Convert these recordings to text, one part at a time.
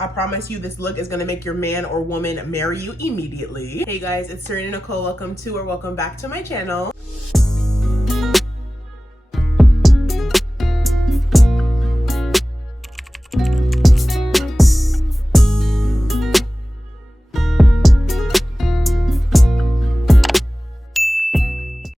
I promise you this look is gonna make your man or woman marry you immediately. Hey guys, it's Serena Nicole. Welcome back to my channel.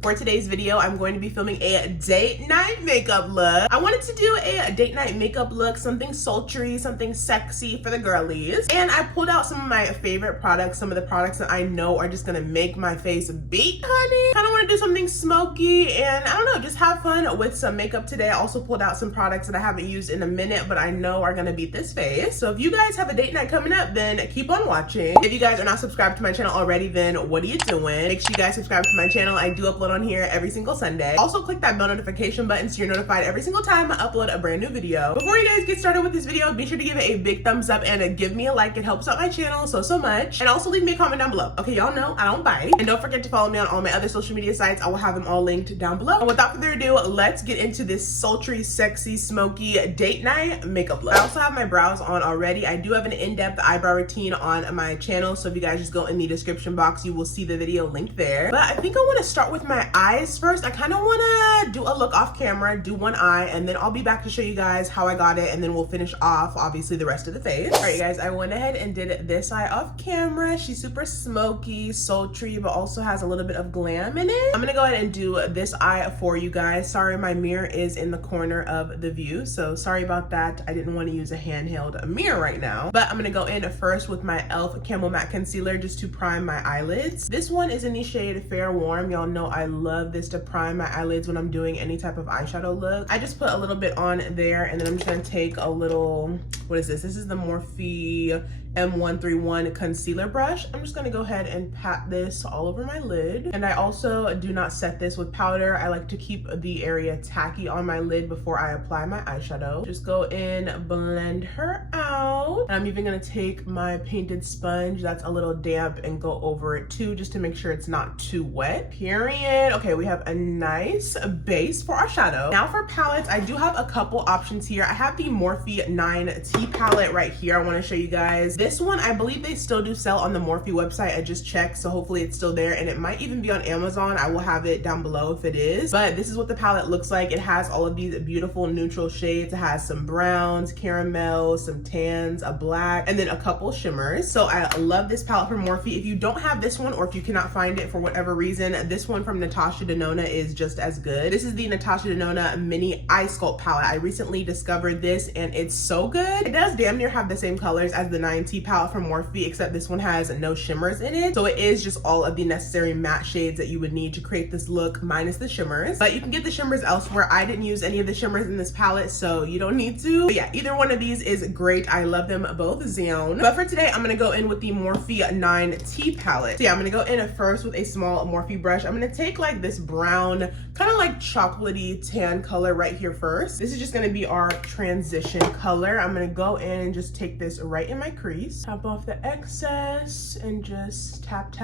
For today's video, I'm going to be filming a date night makeup look. I wanted to do a date night makeup look, something sultry, something sexy for the girlies. And I pulled out some of my favorite products, some of the products that I know are just gonna make my face beat, honey. Kind of want to do something smoky and I don't know, just have fun with some makeup today. I also pulled out some products that I haven't used in a minute, but I know are gonna beat this face. So if you guys have a date night coming up, then keep on watching. If you guys are not subscribed to my channel already, then what are you doing? Make sure you guys subscribe to my channel. I do upload on here every single Sunday. Also click that bell notification button so you're notified every single time I upload a brand new video. Before you guys get started with this video, be sure to give it a big thumbs up and give me a like. It helps out my channel so much. And also leave me a comment down below. Okay, y'all know I don't bite. And don't forget to follow me on all my other social media sites. I will have them all linked down below. And without further ado, let's get into this sultry, sexy, smoky date night makeup look. I also have my brows on already. I do have an in-depth eyebrow routine on my channel, so if you guys just go in the description box, you will see the video linked there. But I think I want to start with my eyes first. I kind of want to do a look off camera, do one eye, and then I'll be back to show you guys how I got it, and then we'll finish off obviously the rest of the face. All right guys, I went ahead and did this eye off camera. She's super smoky, sultry, but also has a little bit of glam in it. I'm gonna go ahead and do this eye for you guys. Sorry, my mirror is in the corner of the view, so sorry about that. I didn't want to use a handheld mirror right now, but I'm gonna go in first with my e.l.f. Camel Matte Concealer just to prime my eyelids. This one is in the shade Fair Warm. Y'all know I love this to prime my eyelids when I'm doing any type of eyeshadow look. I just put a little bit on there, and then I'm just gonna take a little, what is this? This is the Morphe M131 concealer brush. I'm just gonna go ahead and pat this all over my lid. And I also do not set this with powder. I like to keep the area tacky on my lid before I apply my eyeshadow. Just go in, blend her out. And I'm even gonna take my painted sponge that's a little damp and go over it too, just to make sure it's not too wet. Period. Okay, we have a nice base for our shadow. Now for palettes, I do have a couple options here. I have the Morphe 9T palette right here. I wanna show you guys. This one, I believe they still do sell on the Morphe website. I just checked, so hopefully it's still there, and it might even be on Amazon. I will have it down below if it is. But this is what the palette looks like. It has all of these beautiful neutral shades. It has some browns, caramels, some tans, a black, and then a couple shimmers. So I love this palette from Morphe. If you don't have this one, or if you cannot find it for whatever reason, this one from Natasha Denona is just as good. This is the Natasha Denona Mini Eye Sculpt palette. I recently discovered this, and it's so good. It does damn near have the same colors as the 9T palette from Morphe, except this one has no shimmers in it. So it is just all of the necessary matte shades that you would need to create this look minus the shimmers. But you can get the shimmers elsewhere. I didn't use any of the shimmers in this palette, so you don't need to. But yeah, either one of these is great. I love them both zone. But for today, I'm gonna go in with the Morphe 9T palette. So yeah, I'm gonna go in first with a small Morphe brush. I'm gonna take like this brown, kind of like chocolatey tan color right here first. This is just gonna be our transition color. I'm gonna go in and just take this right in my crease. Tap off the excess and just tap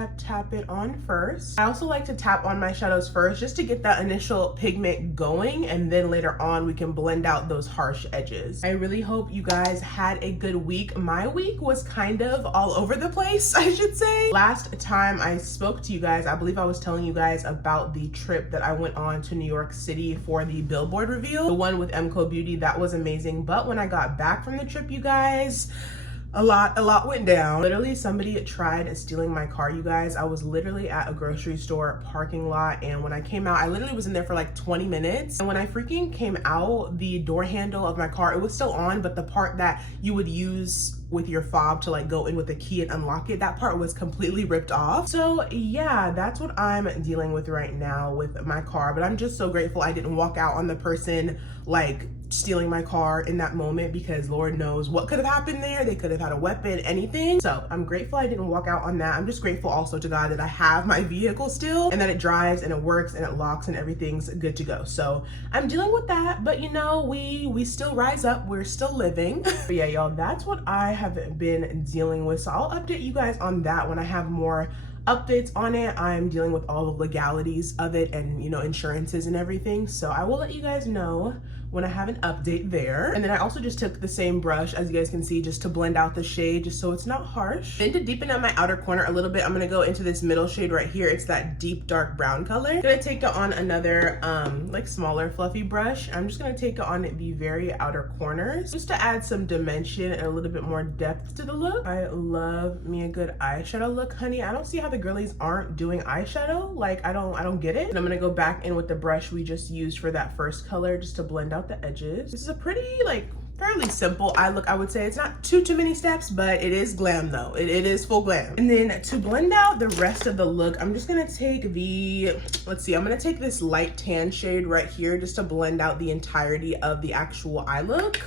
it on first. I also like to tap on my shadows first just to get that initial pigment going, and then later on we can blend out those harsh edges. I really hope you guys had a good week. My week was kind of all over the place, I should say. Last time I spoke to you guys, I believe I was telling you guys about the trip that I went on to New York City for the billboard reveal, the one with MCO Beauty. That was amazing. But when I got back from the trip, you guys, a lot went down. Literally, somebody tried stealing my car, you guys. I was literally at a grocery store parking lot, and when I came out, I literally was in there for like 20 minutes. And when I freaking came out, the door handle of my car, it was still on, but the part that you would use with your fob to like go in with a key and unlock it, that part was completely ripped off. So yeah, that's what I'm dealing with right now with my car. But I'm just so grateful I didn't walk out on the person like stealing my car in that moment, because Lord knows what could have happened there. They could have had a weapon, anything. So I'm grateful I didn't walk out on that. I'm just grateful also to God that I have my vehicle still, and that it drives and it works and it locks and everything's good to go. So I'm dealing with that, but you know, we still rise up, we're still living. But yeah, y'all, that's what I have been dealing with. So I'll update you guys on that when I have more updates on it. I'm dealing with all the legalities of it and, you know, insurances and everything. So I will let you guys know when I have an update there. And then I also just took the same brush, as you guys can see, just to blend out the shade, just so it's not harsh. Then to deepen up my outer corner a little bit, I'm gonna go into this middle shade right here. It's that deep dark brown color. I'm gonna take it on another like smaller fluffy brush. I'm just gonna take it on the very outer corners, just to add some dimension and a little bit more depth to the look. I love me a good eyeshadow look, honey. I don't see how the girlies aren't doing eyeshadow. Like, I don't get it. And I'm gonna go back in with the brush we just used for that first color, just to blend out the edges. This is a pretty, like, fairly simple eye look, I would say. It's not too many steps, but it is glam though. It is full glam. And then to blend out the rest of the look, I'm just gonna take the, let's see, I'm gonna take this light tan shade right here just to blend out the entirety of the actual eye look.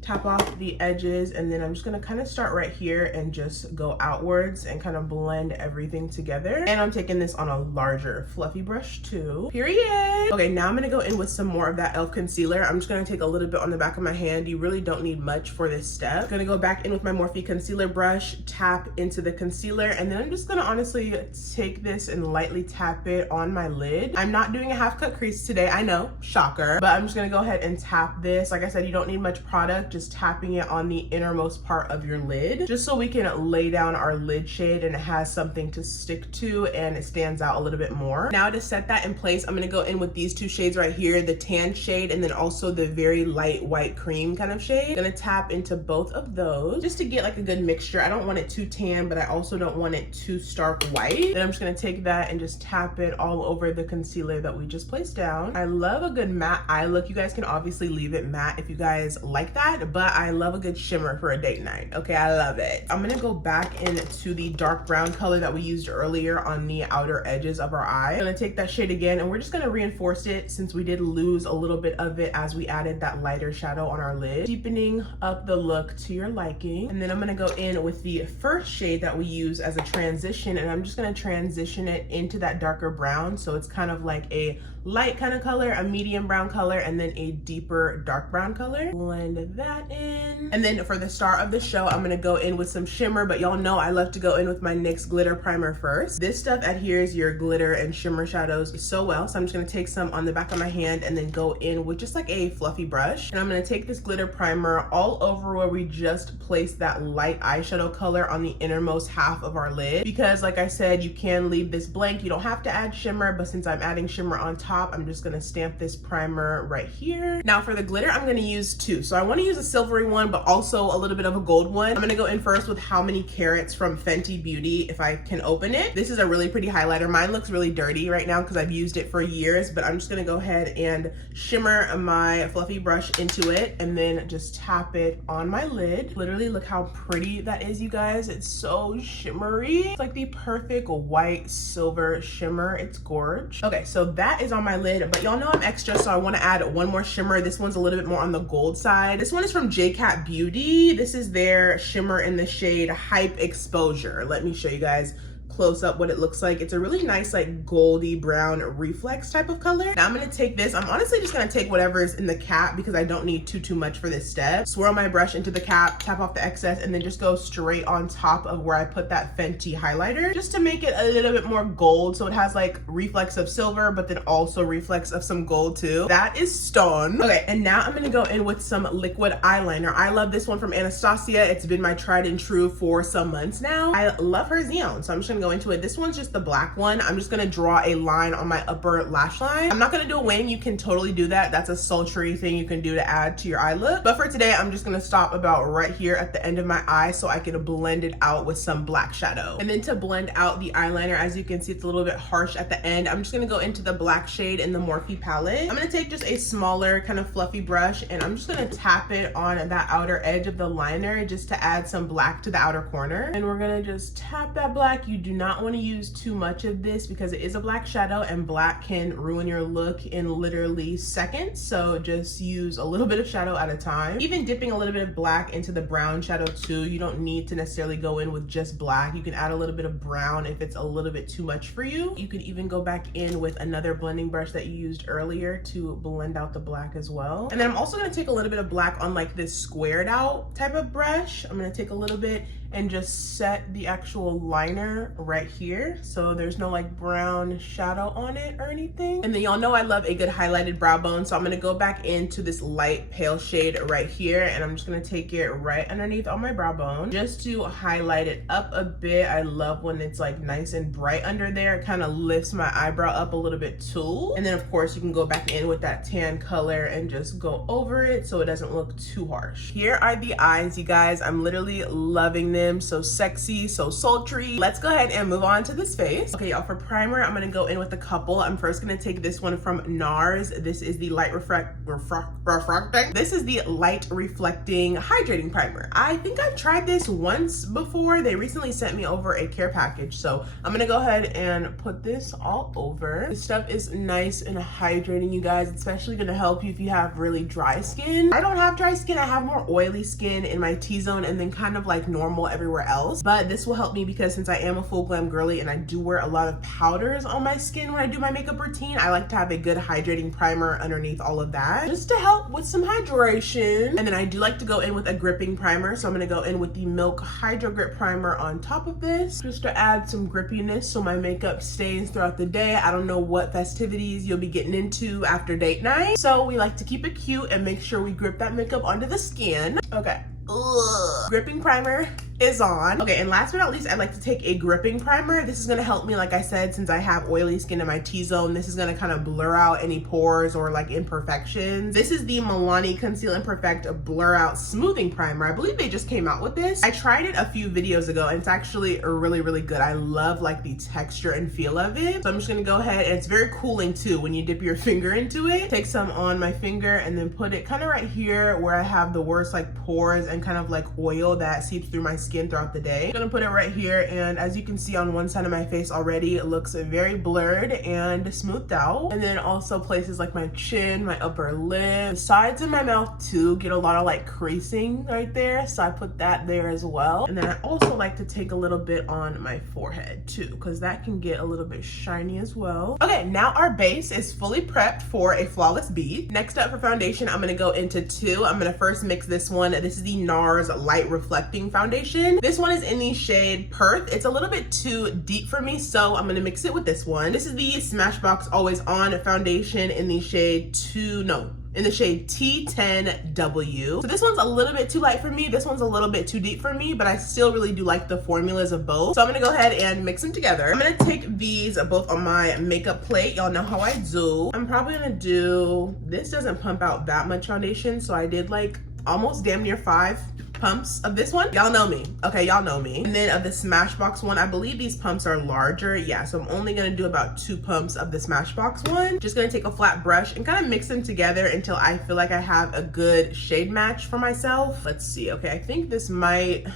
Tap off the edges, and then I'm just gonna kind of start right here and just go outwards and kind of blend everything together. And I'm taking this on a larger fluffy brush too, period. Okay, now I'm gonna go in with some more of that e.l.f. concealer. I'm just gonna take a little bit on the back of my hand. You really don't need much for this step. I'm gonna go back in with my Morphe concealer brush, tap into the concealer, and then I'm just gonna honestly take this and lightly tap it on my lid. I'm not doing a half cut crease today, I know, shocker, but I'm just gonna go ahead and tap this. Like I said, you don't need much product, just tapping it on the innermost part of your lid, just so we can lay down our lid shade and it has something to stick to and it stands out a little bit more. Now to set that in place, I'm gonna go in with these two shades right here, the tan shade and then also the very light white cream kind of shade. Gonna tap into both of those just to get like a good mixture. I don't want it too tan, but I also don't want it too stark white. Then I'm just gonna take that and just tap it all over the concealer that we just placed down. I love a good matte eye look. You guys can obviously leave it matte if you guys like that, but I love a good shimmer for a date night. Okay, I love it. I'm gonna go back into the dark brown color that we used earlier on the outer edges of our eye. I'm gonna take that shade again and we're just gonna reinforce it since we did lose a little bit of it as we added that lighter shadow on our lid, deepening up the look to your liking. And then I'm gonna go in with the first shade that we use as a transition, and I'm just gonna transition it into that darker brown, so it's kind of like a light kind of color, a medium brown color, and then a deeper dark brown color. Blend that in. And then for the star of the show, I'm gonna go in with some shimmer, but y'all know I love to go in with my NYX glitter primer first. This stuff adheres your glitter and shimmer shadows so well, so I'm just gonna take some on the back of my hand and then go in with just like a fluffy brush. And I'm gonna take this glitter primer all over where we just placed that light eyeshadow color on the innermost half of our lid, because like I said, you can leave this blank. You don't have to add shimmer, but since I'm adding shimmer on top, I'm just gonna stamp this primer right here. Now for the glitter, I'm gonna use two. So I wanna use a silvery one, but also a little bit of a gold one. I'm gonna go in first with How Many Carats from Fenty Beauty, if I can open it. This is a really pretty highlighter. Mine looks really dirty right now because I've used it for years, but I'm just gonna go ahead and shimmer my fluffy brush into it and then just tap it on my lid. Literally, look how pretty that is, you guys. It's so shimmery. It's like the perfect white silver shimmer. It's gorge. Okay, so that is on my lid, but y'all know I'm extra, so I want to add one more shimmer. This one's a little bit more on the gold side. This one is from JCat Beauty. This is their shimmer in the shade Hype Exposure. Let me show you guys close up what it looks like. It's a really nice like goldy brown reflex type of color. Now I'm gonna take this. I'm honestly just gonna take whatever is in the cap because I don't need too much for this step. Swirl my brush into the cap, tap off the excess, and then just go straight on top of where I put that Fenty highlighter just to make it a little bit more gold, so it has like reflex of silver but then also reflex of some gold too. That is stone. Okay, and now I'm gonna go in with some liquid eyeliner. I love this one from Anastasia. It's been my tried and true for some months now. I love her Xeon, so I'm just gonna go into it. This one's just the black one. I'm just gonna draw a line on my upper lash line. I'm not gonna do a wing. You can totally do that. That's a sultry thing you can do to add to your eye look. But for today, I'm just gonna stop about right here at the end of my eye so I can blend it out with some black shadow. And then to blend out the eyeliner, as you can see, it's a little bit harsh at the end. I'm just gonna go into the black shade in the Morphe palette. I'm gonna take just a smaller kind of fluffy brush and I'm just gonna tap it on that outer edge of the liner just to add some black to the outer corner. And we're gonna just tap that black. You do not want to use too much of this because it is a black shadow and black can ruin your look in literally seconds. So just use a little bit of shadow at a time. Even dipping a little bit of black into the brown shadow too. You don't need to necessarily go in with just black. You can add a little bit of brown if it's a little bit too much for you. You can even go back in with another blending brush that you used earlier to blend out the black as well. And then I'm also going to take a little bit of black on like this squared out type of brush. I'm going to take a little bit and just set the actual liner right here, so there's no like brown shadow on it or anything. And then y'all know I love a good highlighted brow bone, so I'm gonna go back into this light pale shade right here, and I'm just gonna take it right underneath on my brow bone just to highlight it up a bit. I love when it's like nice and bright under there. It kind of lifts my eyebrow up a little bit too. And then of course you can go back in with that tan color and just go over it so it doesn't look too harsh. Here are the eyes, you guys. I'm literally loving them. So sexy, so sultry. Let's go ahead and move on to this face. Okay, y'all, for primer, I'm gonna go in with a couple. I'm first gonna take this one from NARS. This is the light refracting. This is the light reflecting hydrating primer. I think I've tried this once before. They recently sent me over a care package, so I'm gonna go ahead and put this all over. This stuff is nice and hydrating, you guys. It's especially gonna help you if you have really dry skin. I don't have dry skin. I have more oily skin in my T-zone and then kind of like normal everywhere else. But this will help me because since I am a full glam girly and I do wear a lot of powders on my skin when I do my makeup routine, I like to have a good hydrating primer underneath all of that just to help with some hydration. And then I do like to go in with a gripping primer, so I'm gonna go in with the Milk Hydro Grip Primer on top of this just to add some grippiness so my makeup stays throughout the day. I don't know what festivities you'll be getting into after date night, so we like to keep it cute and make sure we grip that makeup onto the skin. Okay. Ugh. Gripping primer is on. Okay, and last but not least, I'd like to take a gripping primer. This is gonna help me, like I said, since I have oily skin in my T-zone, this is gonna kind of blur out any pores or like imperfections. This is the Milani Conceal and Perfect Blur Out Smoothing Primer. I believe they just came out with this. I tried it a few videos ago and it's actually really, really good. I love like the texture and feel of it. So I'm just gonna go ahead, and it's very cooling too when you dip your finger into it. Take some on my finger and then put it kind of right here where I have the worst like pores and kind of like oil that seeps through my skin throughout the day. I'm gonna put it right here, and as you can see on one side of my face already, it looks very blurred and smoothed out. And then also places like my chin, my upper lip, the sides of my mouth too get a lot of like creasing right there, so I put that there as well. And then I also like to take a little bit on my forehead too, because that can get a little bit shiny as well. Okay, now our base is fully prepped for a flawless bead. Next up for foundation, I'm gonna go into two. I'm gonna first mix this one. This is the NARS Light Reflecting Foundation. This one is in the shade Perth. It's a little bit too deep for me, so I'm gonna mix it with this one. This is the Smashbox Always On foundation in the shade T10W. So this one's a little bit too light for me. This one's a little bit too deep for me, but I still really do like the formulas of both. So I'm gonna go ahead and mix them together. I'm gonna take these both on my makeup plate. Y'all know how I do. I'm probably gonna do, this doesn't pump out that much foundation, so I did like almost damn near 5 pumps of this one. Y'all know me. Okay, y'all know me. And then of the Smashbox one, I believe these pumps are larger. Yeah, so I'm only gonna do about 2 pumps of the Smashbox one. Just gonna take a flat brush and kind of mix them together until I feel like I have a good shade match for myself. Let's see. Okay, I think this might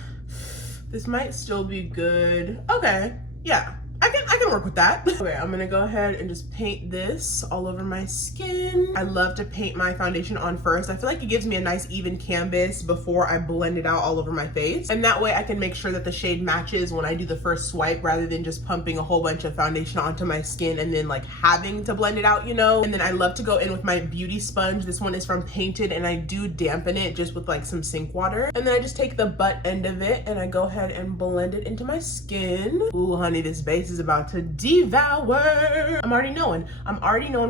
still be good. Okay, yeah. I can work with that. Okay, I'm gonna go ahead and just paint this all over my skin. I love to paint my foundation on first. I feel like it gives me a nice even canvas before I blend it out all over my face. And that way I can make sure that the shade matches when I do the first swipe, rather than just pumping a whole bunch of foundation onto my skin and then like having to blend it out, you know? And then I love to go in with my beauty sponge. This one is from Painted, and I do dampen it just with like some sink water. And then I just take the butt end of it and I go ahead and blend it into my skin. Ooh, honey, this base is about to devour. I'm already knowing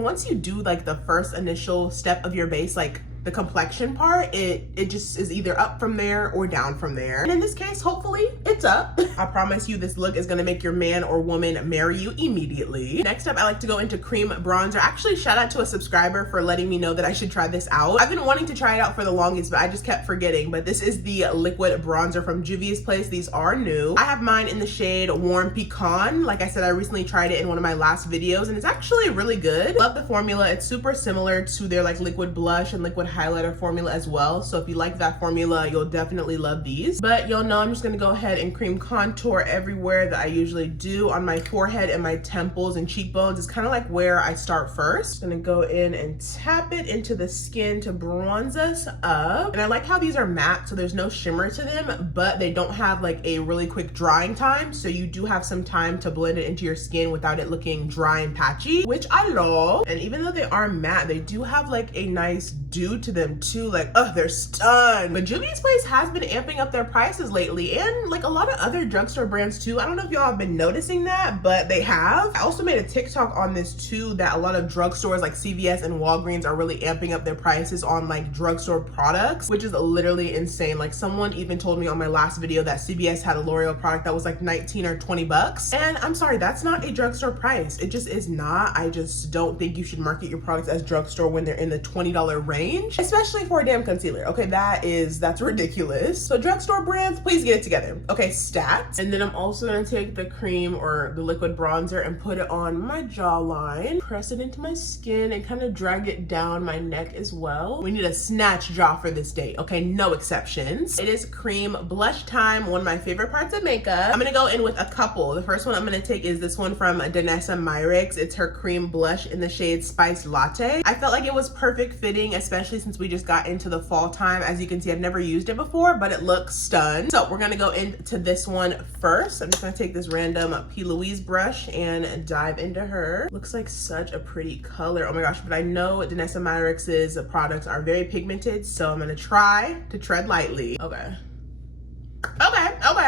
once you do like the first initial step of your base, like the complexion part, it just is either up from there or down from there. And in this case, hopefully it's up. I promise you this look is gonna make your man or woman marry you immediately. Next up, I like to go into cream bronzer. Actually, shout out to a subscriber for letting me know that I should try this out. I've been wanting to try it out for the longest, but I just kept forgetting. But this is the liquid bronzer from Juvia's Place. These are new. I have mine in the shade Warm Pecan. Like I said, I recently tried it in one of my last videos, and it's actually really good. Love the formula. It's super similar to their like liquid blush and liquid highlighter formula as well. So if you like that formula, you'll definitely love these. But you'll know I'm just gonna go ahead and cream contour everywhere that I usually do. On my forehead and my temples and cheekbones is kind of like where I start first. Gonna go in and tap it into the skin to bronze us up. And I like how these are matte, so there's no shimmer to them, but they don't have like a really quick drying time. So you do have some time to blend it into your skin without it looking dry and patchy, which I love. And even though they are matte, they do have like a nice do to them too. Like, oh, they're stunned. But Juvia's Place has been amping up their prices lately, and like a lot of other drugstore brands too. I don't know if y'all have been noticing that, but they have. I also made a TikTok on this too, that a lot of drugstores like CVS and Walgreens are really amping up their prices on like drugstore products, which is literally insane. Like someone even told me on my last video that CVS had a L'Oreal product that was like 19 or 20 bucks. And I'm sorry, that's not a drugstore price. It just is not. I just don't think you should market your products as drugstore when they're in the $20 range, especially for a damn concealer. Okay, that's ridiculous. So drugstore brands, please get it together. Okay, stats. And then I'm also gonna take the cream or the liquid bronzer and put it on my jawline, press it into my skin, and kind of drag it down my neck as well. We need a snatch jaw for this date, okay? No exceptions. It is cream blush time, one of my favorite parts of makeup. I'm gonna go in with a couple. The first one I'm gonna take is this one from Danessa Myricks. It's her cream blush in the shade Spiced Latte. I felt like it was perfect fitting, especially since we just got into the fall time. As you can see, I've never used it before, but it looks stunned. So we're gonna go into this one first. I'm just gonna take this random P. Louise brush and dive into her. Looks like such a pretty color. Oh my gosh, but I know Danessa Myricks' products are very pigmented, so I'm gonna try to tread lightly. Okay.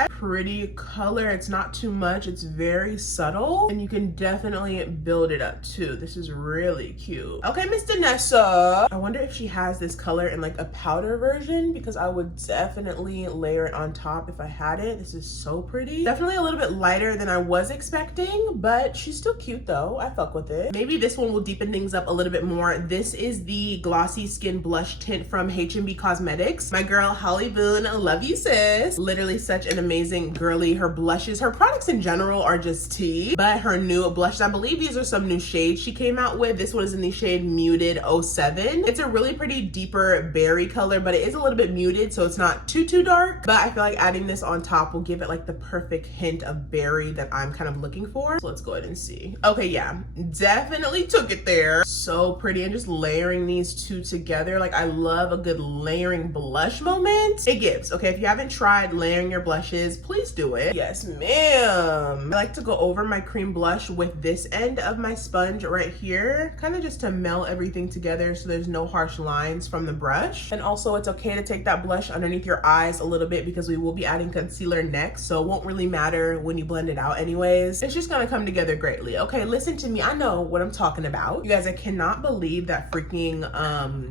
Pretty color. It's not too much. It's very subtle, and you can definitely build it up too. This is really cute. Okay, Miss Danessa. I wonder if she has this color in like a powder version, because I would definitely layer it on top if I had it. This is so pretty. Definitely a little bit lighter than I was expecting, but she's still cute though. I fuck with it. Maybe this one will deepen things up a little bit more. This is the Glossy Skin Blush Tint from H&B Cosmetics. My girl Holly Boone, I love you sis. Literally such an amazing girly. Her blushes, her products in general are just tea, but her new blushes, I believe these are some new shades she came out with. This one is in the shade Muted 07. It's a really pretty deeper berry color, but it is a little bit muted, so it's not too dark, but I feel like adding this on top will give it like the perfect hint of berry that I'm kind of looking for. So let's go ahead and see. Okay, yeah, definitely took it there. So pretty. And just layering these two together, like I love a good layering blush moment. It gives. Okay, if you haven't tried layering your blushes, please do it. Yes, ma'am. I like to go over my cream blush with this end of my sponge right here, kind of just to melt everything together so there's no harsh lines from the brush. And also it's okay to take that blush underneath your eyes a little bit, because we will be adding concealer next, so it won't really matter when you blend it out anyways. It's just gonna come together greatly. Okay, listen to me. I know what I'm talking about. You guys, I cannot believe that freaking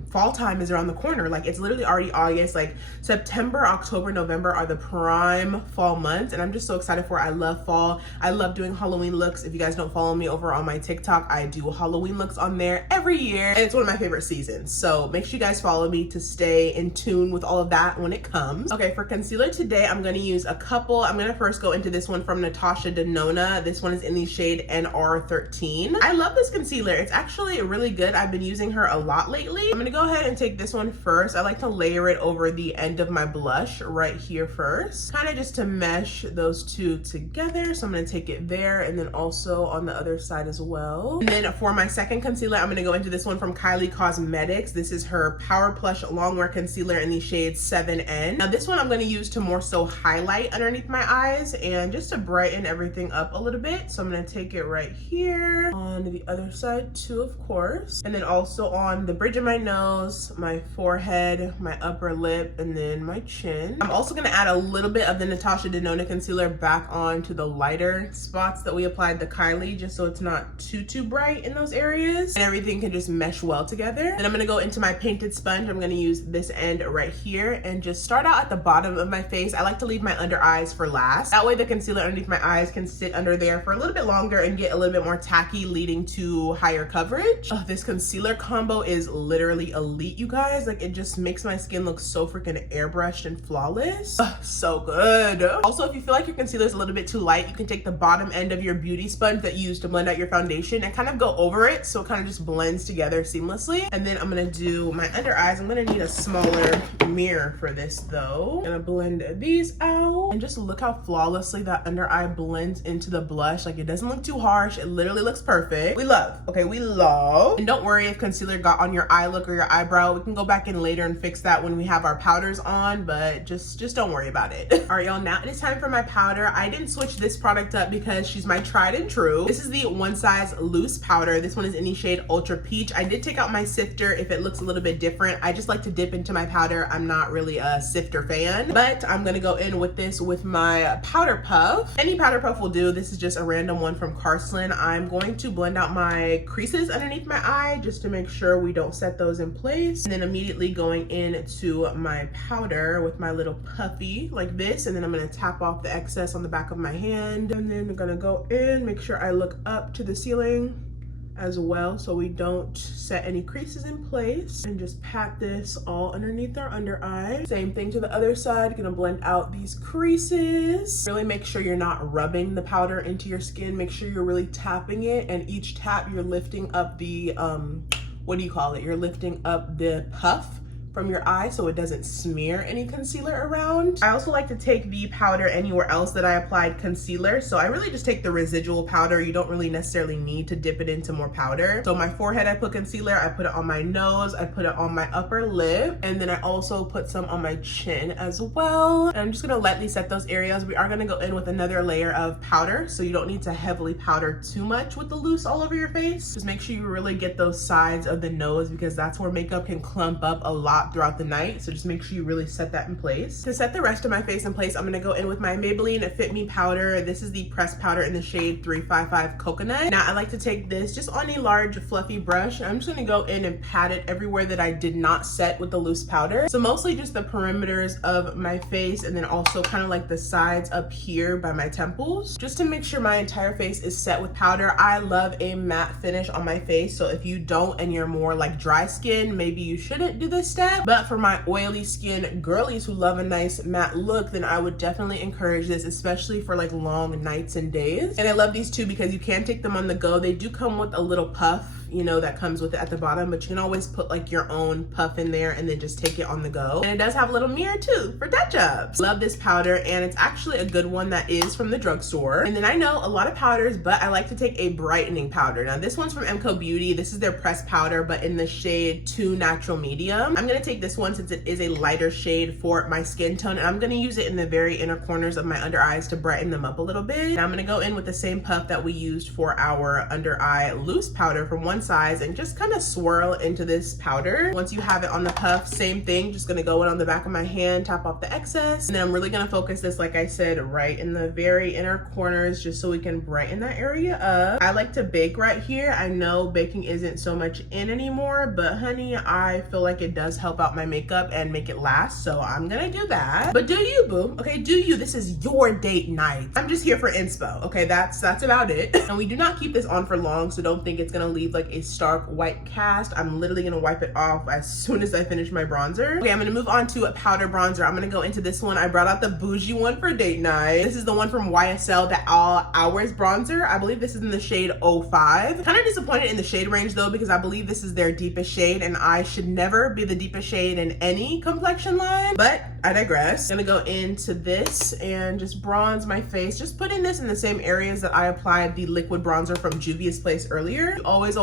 fall time is around the corner. Like, it's literally already August. Like, September, October, November are the prime fall months, and I'm just so excited for it. I love fall. I love doing Halloween looks. If you guys don't follow me over on my TikTok, I do Halloween looks on there every year, and it's one of my favorite seasons. So make sure you guys follow me to stay in tune with all of that when it comes. Okay, for concealer today, I'm going to use a couple. I'm going to first go into this one from Natasha Denona. This one is in the shade NR13. I love this concealer. It's actually really good. I've been using her a lot lately. I'm going to go ahead and take this one first. I like to layer it over the end of my blush right here first, kind of just to mesh those two together. So I'm going to take it there, and then also on the other side as well. And then for my second concealer, I'm going to go into this one from Kylie Cosmetics. This is her Power Plush Longwear Concealer in the shade 7N. Now this one I'm going to use to more so highlight underneath my eyes and just to brighten everything up a little bit. So I'm going to take it right here on the other side too, of course, and then also on the bridge of my nose, my forehead, my upper lip, and then my chin. I'm also going to add a little bit of the Natasha Denona concealer back onto the lighter spots that we applied the Kylie, just so it's not too bright in those areas and everything can just mesh well together. And I'm going to go into my painted sponge. I'm going to use this end right here and just start out at the bottom of my face. I like to leave my under eyes for last. That way the concealer underneath my eyes can sit under there for a little bit longer and get a little bit more tacky, leading to higher coverage. Oh, this concealer combo is literally elite, you guys. Like, it just makes my skin look so freaking airbrushed and flawless. Oh, so good. Also, if you feel like your concealer is a little bit too light, you can take the bottom end of your beauty sponge that you use to blend out your foundation and kind of go over it so it kind of just blends together seamlessly. And then I'm gonna do my under eyes. I'm gonna need a smaller mirror for this though. I'm gonna blend these out, and just look how flawlessly that under eye blends into the blush. Like, it doesn't look too harsh. It literally looks perfect. We love. Okay, we love. And don't worry if concealer got on your eye look or your eyebrow. We can go back in later and fix that when we have our powders on, but just don't worry about it. All right, y'all, now it is time for my powder. I didn't switch this product up because she's my tried and true. This is the One Size Loose powder. This one is in the shade Ultra Peach. I did take out my sifter if it looks a little bit different. I just like to dip into my powder. I'm not really a sifter fan, but I'm gonna go in with this with my powder puff. Any powder puff will do. This is just a random one from Carsland. I'm going to blend out my creases underneath my eye just to make sure we don't set those in place. And then immediately going into my powder with my little puffy like this. And then I'm gonna tap off the excess on the back of my hand. And then I'm gonna go in, make sure I look up to the ceiling as well so we don't set any creases in place, and just pat this all underneath our under eye. Same thing to the other side, gonna blend out these creases. Really make sure you're not rubbing the powder into your skin. Make sure you're really tapping it, and each tap you're lifting up the what do you call it? You're lifting up the puff from your eye so it doesn't smear any concealer around. I also like to take the powder anywhere else that I applied concealer. So I really just take the residual powder. You don't really necessarily need to dip it into more powder. So my forehead, I put concealer. I put it on my nose. I put it on my upper lip. And then I also put some on my chin as well. And I'm just gonna lightly set those areas. We are gonna go in with another layer of powder. So you don't need to heavily powder too much with the loose all over your face. Just make sure you really get those sides of the nose because that's where makeup can clump up a lot throughout the night. So just make sure you really set that in place. To set the rest of my face in place, I'm gonna go in with my Maybelline Fit Me powder. This is the pressed powder in the shade 355 Coconut. Now I like to take this just on a large fluffy brush. I'm just gonna go in and pat it everywhere that I did not set with the loose powder. So mostly just the perimeters of my face, and then also kind of like the sides up here by my temples, just to make sure my entire face is set with powder. I love a matte finish on my face. So if you don't and you're more like dry skin, maybe you shouldn't do this step. But for my oily skin girlies who love a nice matte look, then I would definitely encourage this, especially for like long nights and days. And I love these too because you can take them on the go. They do come with a little puff, you know, that comes with it at the bottom, but you can always put like your own puff in there and then just take it on the go. And it does have a little mirror too for touch ups. Love this powder, and it's actually a good one that is from the drugstore. And then I know a lot of powders, but I like to take a brightening powder. Now this one's from MCO Beauty. This is their pressed powder, but in the shade 2 Natural Medium. I'm gonna take this one since it is a lighter shade for my skin tone, and I'm gonna use it in the very inner corners of my under eyes to brighten them up a little bit. Now I'm gonna go in with the same puff that we used for our under eye loose powder from One Size and just kind of swirl into this powder. Once you have it on the puff, same thing, just gonna go in on the back of my hand, tap off the excess, and then I'm really gonna focus this, like I said, right in the very inner corners just so we can brighten that area up. I like to bake right here. I know baking isn't so much in anymore, but honey, I feel like it does help out my makeup and make it last, so I'm gonna do that. But do you, boo? Okay, do you? This is your date night. I'm just here for inspo, okay? That's about it. And we do not keep this on for long, so don't think it's gonna leave like a stark white cast. I'm literally gonna wipe it off as soon as I finish my bronzer. Okay, I'm gonna move on to a powder bronzer. I'm gonna go into this one. I brought out the bougie one for date night. This is the one from YSL, the All Hours bronzer. I believe this is in the shade 05. Kind of disappointed in the shade range though, because I believe this is their deepest shade, and I should never be the deepest shade in any complexion line, but I digress. I'm gonna go into this and just bronze my face, just putting this in the same areas that I applied the liquid bronzer from Juvia's Place earlier. You always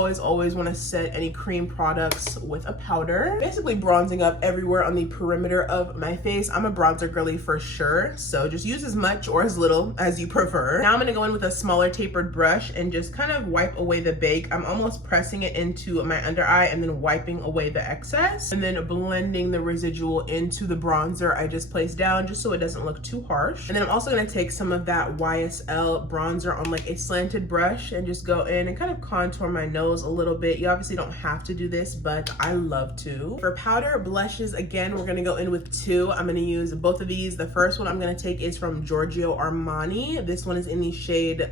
want to set any cream products with a powder. Basically bronzing up everywhere on the perimeter of my face. I'm a bronzer girly for sure, so just use as much or as little as you prefer. Now I'm gonna go in with a smaller tapered brush and just kind of wipe away the bake. I'm almost pressing it into my under eye and then wiping away the excess, and then blending the residual into the bronzer I just placed down just so it doesn't look too harsh. And then I'm also gonna take some of that YSL bronzer on like a slanted brush and just go in and kind of contour my nose a little bit. You obviously don't have to do this, but I love to. For powder blushes, again, we're gonna go in with two. I'm gonna use both of these. The first one I'm gonna take is from Giorgio Armani. This one is in the shade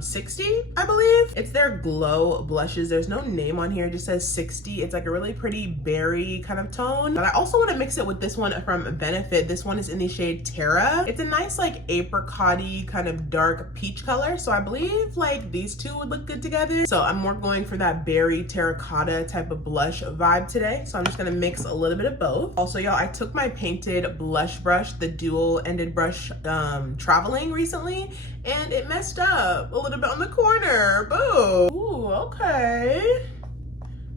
60, I believe. It's their glow blushes. There's no name on here, it just says 60. It's like a really pretty berry kind of tone. But I also wanna mix it with this one from Benefit. This one is in the shade Terra. It's a nice like apricot-y kind of dark peach color. So I believe like these two would look good together. So I'm more going for that berry terracotta type of blush vibe today. So I'm just gonna mix a little bit of both. Also, y'all, I took my painted blush brush, the dual ended brush, traveling recently, and it messed up a little bit on the corner. Boo. Ooh, okay.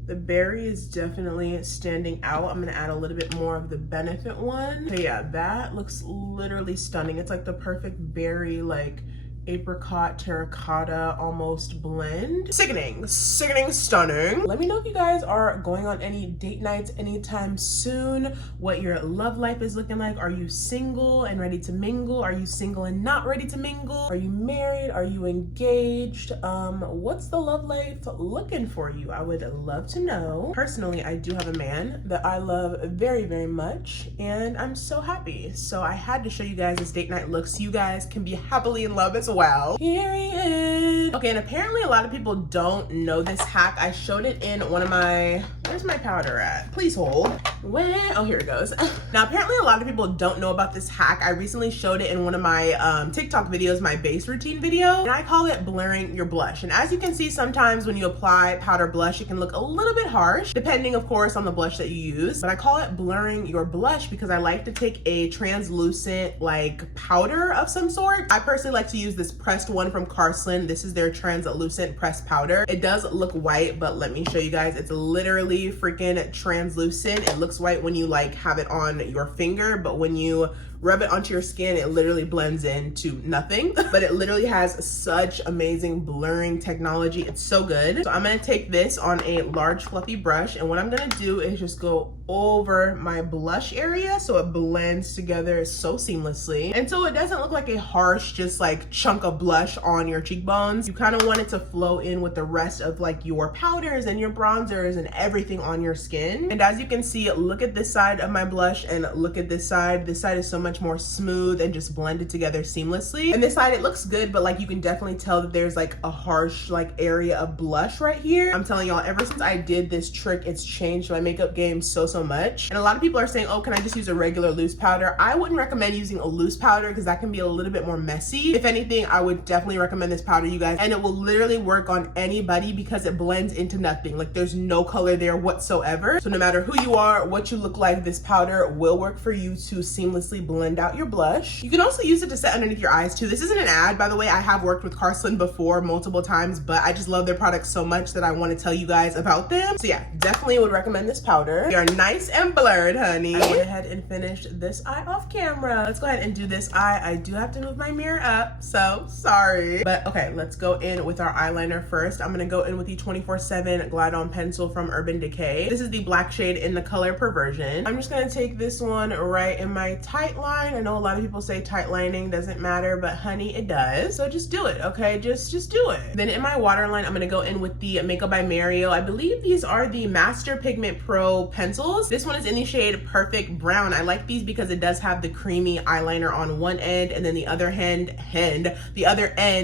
The berry is definitely standing out. I'm gonna add a little bit more of the Benefit one. Okay, yeah, that looks literally stunning. It's like the perfect berry, like apricot terracotta almost blend. Sickening, sickening, stunning. Let me know if you guys are going on any date nights anytime soon, what your love life is looking like. Are you single and ready to mingle? Are you single and not ready to mingle? Are you married? Are you engaged? What's the love life looking for you? I would love to know. Personally, I do have a man that I love very, very much, and I'm so happy. So I had to show you guys this date night look so you guys can be happily in love as well. Period. Okay, and apparently a lot of people don't know this hack. I showed it in one of my, where's my powder at? Please hold. Where? Oh, here it goes. Now, apparently a lot of people don't know about this hack. I recently showed it in one of my TikTok videos, my base routine video, and I call it blurring your blush. And as you can see, sometimes when you apply powder blush, it can look a little bit harsh, depending of course on the blush that you use, but I call it blurring your blush because I like to take a translucent like powder of some sort. I personally like to use this pressed one from Carslin. This is their translucent pressed powder. It does look white, but let me show you guys. It's literally freaking translucent. It looks white when you like have it on your finger, but when you rub it onto your skin, it literally blends into nothing. But it literally has such amazing blurring technology. It's so good. So I'm gonna take this on a large fluffy brush, and what I'm gonna do is just go over my blush area so it blends together so seamlessly. And so it doesn't look like a harsh, just like chunk of blush on your cheekbones. You kind of want it to flow in with the rest of like your powders and your bronzers and everything on your skin. And as you can see, look at this side of my blush and look at this side. This side is so much more smooth and just blended together seamlessly. And this side, it looks good, but like you can definitely tell that there's like a harsh like area of blush right here. I'm telling y'all, ever since I did this trick, it's changed my makeup game so much. And a lot of people are saying, oh, can I just use a regular loose powder? I wouldn't recommend using a loose powder because that can be a little bit more messy. If anything, I would definitely recommend this powder, you guys, and it will literally work on anybody because it blends into nothing. Like there's no color there whatsoever. So no matter who you are, what you look like, this powder will work for you to seamlessly blend out your blush. You can also use it to set underneath your eyes too. This isn't an ad, by the way. I have worked with Carslin before multiple times, but I just love their products so much that I want to tell you guys about them. So yeah, definitely would recommend this powder. They are nice and blurred, honey. I went ahead and finished this eye off camera. Let's go ahead and do this eye. I do have to move my mirror up, so sorry. But okay, let's go in with our eyeliner first. I'm gonna go in with the 24/7 Glide On Pencil from Urban Decay. This is the black shade in the color Perversion. I'm just gonna take this one right in my tight line. I know a lot of people say tight lining doesn't matter, but honey, it does. So just do it, okay? Just do it. Then in my waterline, I'm gonna go in with the Makeup by Mario. I believe these are the Master Pigment Pro pencils. This one is in the shade Perfect Brown. I like these because it does have the creamy eyeliner on one end, and then the other end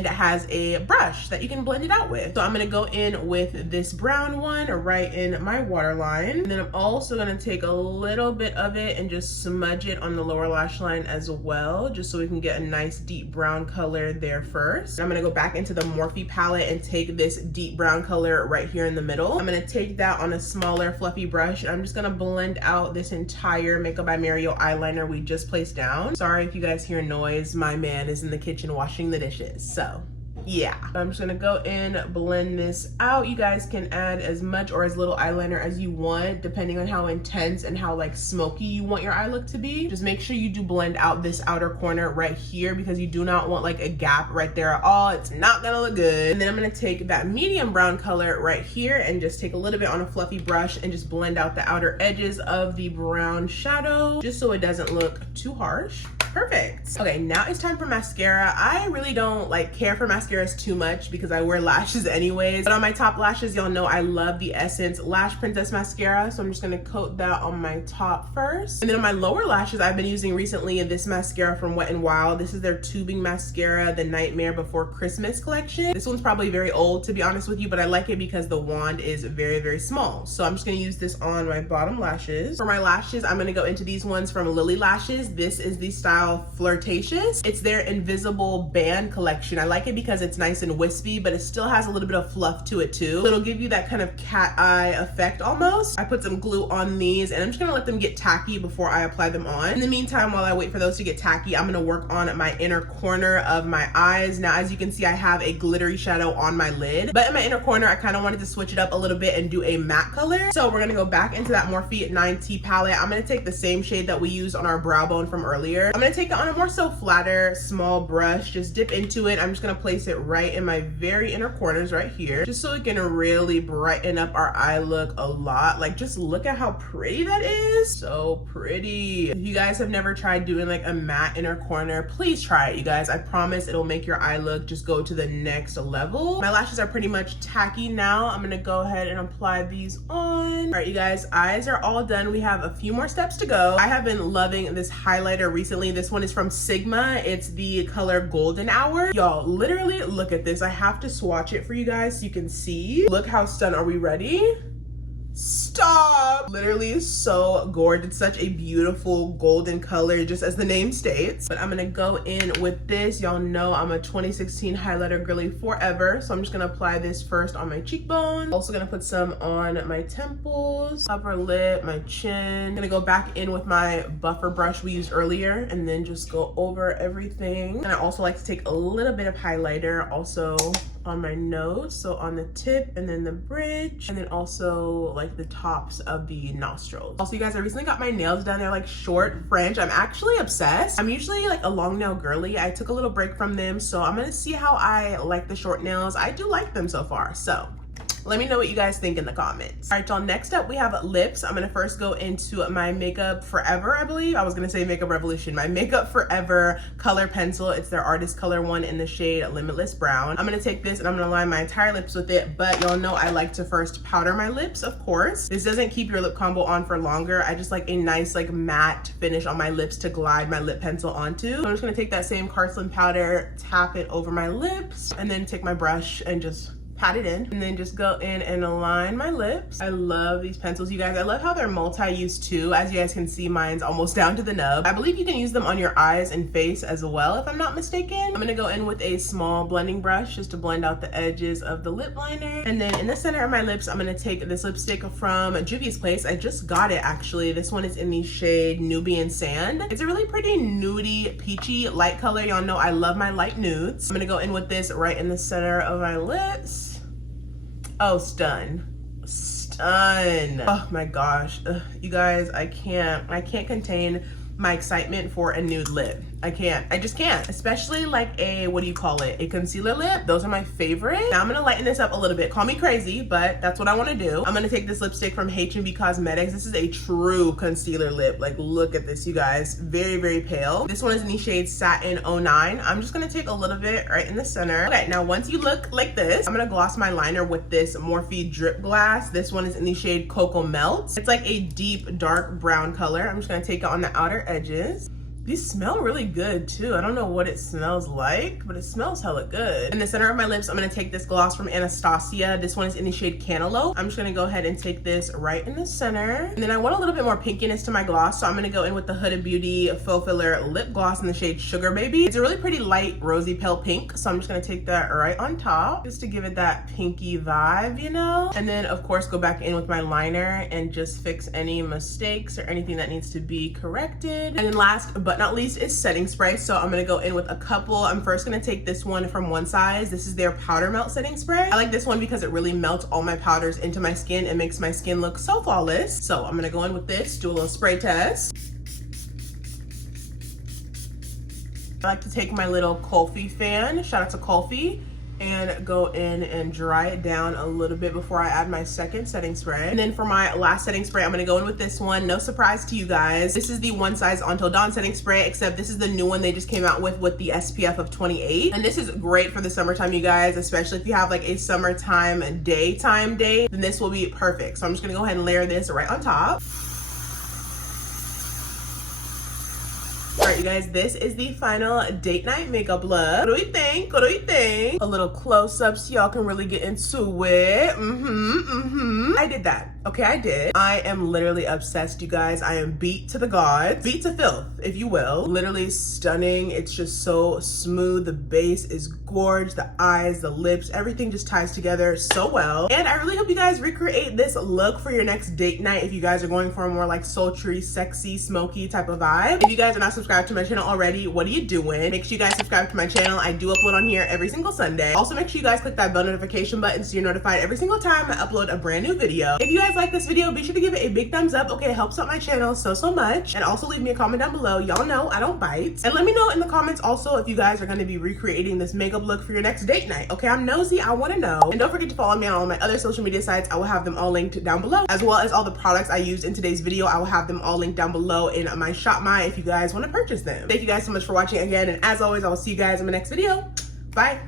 has a brush that you can blend it out with. So I'm gonna go in with this brown one right in my waterline. And then I'm also gonna take a little bit of it and just smudge it on the lower lash line as well, just so we can get a nice deep brown color there first. I'm gonna go back into the Morphe palette and take this deep brown color right here in the middle. I'm gonna take that on a smaller fluffy brush, and I'm just gonna blend out this entire Makeup by Mario eyeliner we just placed down. Sorry if you guys hear noise, my man is in the kitchen washing the dishes, so yeah. I'm just gonna go in, blend this out. You guys can add as much or as little eyeliner as you want, depending on how intense and how like smoky you want your eye look to be. Just make sure you do blend out this outer corner right here because you do not want like a gap right there at all. It's not gonna look good. And then I'm gonna take that medium brown color right here and just take a little bit on a fluffy brush and just blend out the outer edges of the brown shadow, just so it doesn't look too harsh. Perfect. Okay, now it's time for mascara. I really don't like care for mascaras too much because I wear lashes anyways. But on my top lashes, y'all know I love the Essence Lash Princess Mascara. So I'm just gonna coat that on my top first. And then on my lower lashes, I've been using recently this mascara from Wet n Wild. This is their tubing mascara, the Nightmare Before Christmas collection. This one's probably very old, to be honest with you, but I like it because the wand is very, very small. So I'm just gonna use this on my bottom lashes. For my lashes, I'm gonna go into these ones from Lily Lashes. This is the style style Flirtatious. It's their Invisible Band collection. I like it because it's nice and wispy, but it still has a little bit of fluff to it too. So it'll give you that kind of cat eye effect almost. I put some glue on these and I'm just gonna let them get tacky before I apply them on. In the meantime, while I wait for those to get tacky, I'm gonna work on my inner corner of my eyes. Now, as you can see, I have a glittery shadow on my lid, but in my inner corner, I kind of wanted to switch it up a little bit and do a matte color. So we're gonna go back into that Morphe 9T palette. I'm gonna take the same shade that we used on our brow bone from earlier. I'm gonna take it on a more so flatter, small brush, just dip into it. I'm just gonna place it right in my very inner corners right here, just so it can really brighten up our eye look a lot. Like, just look at how pretty that is. So pretty. If you guys have never tried doing like a matte inner corner, please try it, you guys. I promise it'll make your eye look just go to the next level. My lashes are pretty much tacky now. I'm gonna go ahead and apply these on. All right, you guys, eyes are all done. We have a few more steps to go. I have been loving this highlighter recently. This one is from Sigma. It's the color Golden Hour. Y'all, literally look at this. I have to swatch it for you guys so you can see. Look how stunning. Are we ready? Stop! Literally so gorgeous. It's such a beautiful golden color, just as the name states. But I'm gonna go in with this. Y'all know I'm a 2016 highlighter girly forever, so I'm just gonna apply this first on my cheekbone. Also gonna put some on my temples, upper lip, my chin. Gonna go back in with my buffer brush we used earlier and then just go over everything. And I also like to take a little bit of highlighter also on my nose, so on the tip and then the bridge, and then also like the tops of the nostrils. Also, you guys, I recently got my nails done. They're like short French. I'm actually obsessed. I'm usually like a long nail girly. I took a little break from them, so I'm gonna see how I like the short nails. I do like them so far, so let me know what you guys think in the comments. All right, y'all, next up we have lips. I'm gonna first go into my Makeup Forever, I believe. I was gonna say Makeup Revolution. My Makeup Forever color pencil. It's their artist color one in the shade Limitless Brown. I'm gonna take this and I'm gonna line my entire lips with it, but y'all know I like to first powder my lips, of course. This doesn't keep your lip combo on for longer. I just like a nice like matte finish on my lips to glide my lip pencil onto. So I'm just gonna take that same Carslin powder, tap it over my lips, and then take my brush and just pat it in, and then just go in and align my lips. I love these pencils, you guys. I love how they're multi-use too. As you guys can see, mine's almost down to the nub. I believe you can use them on your eyes and face as well, if I'm not mistaken. I'm gonna go in with a small blending brush just to blend out the edges of the lip liner. And then in the center of my lips, I'm gonna take this lipstick from Juvia's Place. I just got it actually. This one is in the shade Nubian Sand. It's a really pretty nudie, peachy light color. Y'all know I love my light nudes. I'm gonna go in with this right in the center of my lips. Oh, stun. Oh my gosh. Ugh, you guys, I can't contain my excitement for a nude lip. I just can't. Especially like a, what do you call it? A concealer lip. Those are my favorite. Now I'm gonna lighten this up a little bit. Call me crazy, but that's what I wanna do. I'm gonna take this lipstick from H&B Cosmetics. This is a true concealer lip. Like, look at this, you guys. Very, very pale. This one is in the shade Satin 09. I'm just gonna take a little bit right in the center. Okay, now once you look like this, I'm gonna gloss my liner with this Morphe Drip Glass. This one is in the shade Cocoa Melt. It's like a deep, dark brown color. I'm just gonna take it on the outer edges. These smell really good too. I don't know what it smells like, but it smells hella good. In the center of my lips, I'm gonna take this gloss from Anastasia. This one is in the shade Cantaloupe. I'm just gonna go ahead and take this right in the center. And then I want a little bit more pinkiness to my gloss, so I'm gonna go in with the Huda Beauty Faux Filler Lip Gloss in the shade Sugar Baby. It's a really pretty light rosy pale pink, so I'm just gonna take that right on top, just to give it that pinky vibe, you know? And then of course, go back in with my liner and just fix any mistakes or anything that needs to be corrected. And then last but not least is setting spray. So I'm gonna go in with a couple. I'm first gonna take this one from One Size. This is their Powder Melt setting spray. I like this one because it really melts all my powders into my skin and makes my skin look so flawless. So I'm gonna go in with this, do a little spray test. I like to take my little Kulfi fan, shout out to Kulfi, and go in and dry it down a little bit before I add my second setting spray. And then for my last setting spray, I'm gonna go in with this one. No surprise to you guys. This is the One Size Until Dawn setting spray, except this is the new one they just came out with the SPF of 28. And this is great for the summertime, you guys, especially if you have like a summertime daytime day, then this will be perfect. So I'm just gonna go ahead and layer this right on top. All right, you guys, this is the final date night makeup look. What do we think? What do we think? A little close-up so y'all can really get into it. I did that. Okay, I did. I am literally obsessed, you guys. I am beat to the gods, beat to filth, if you will. Literally stunning. It's just so smooth. The base is gorgeous. The eyes, the lips, everything just ties together so well. And I really hope you guys recreate this look for your next date night if you guys are going for a more like sultry, sexy, smoky type of vibe. If you guys are not subscribed to my channel already, what are you doing? Make sure you guys subscribe to my channel. I do upload on here every single Sunday. Also, make sure you guys click that bell notification button so you're notified every single time I upload a brand new video. If you guys like this video, be sure to give it a big thumbs up. Okay, it helps out my channel so much. And also leave me a comment down below. Y'all know I don't bite. And let me know in the comments also if you guys are going to be recreating this makeup look for your next date night. Okay, I'm nosy. I want to know. And don't forget to follow me on all my other social media sites. I will have them all linked down below, as well as all the products I used in today's video. I will have them all linked down below in my shop my if you guys want to purchase them. Thank you guys so much for watching again. And as always, I will see you guys in my next video. Bye.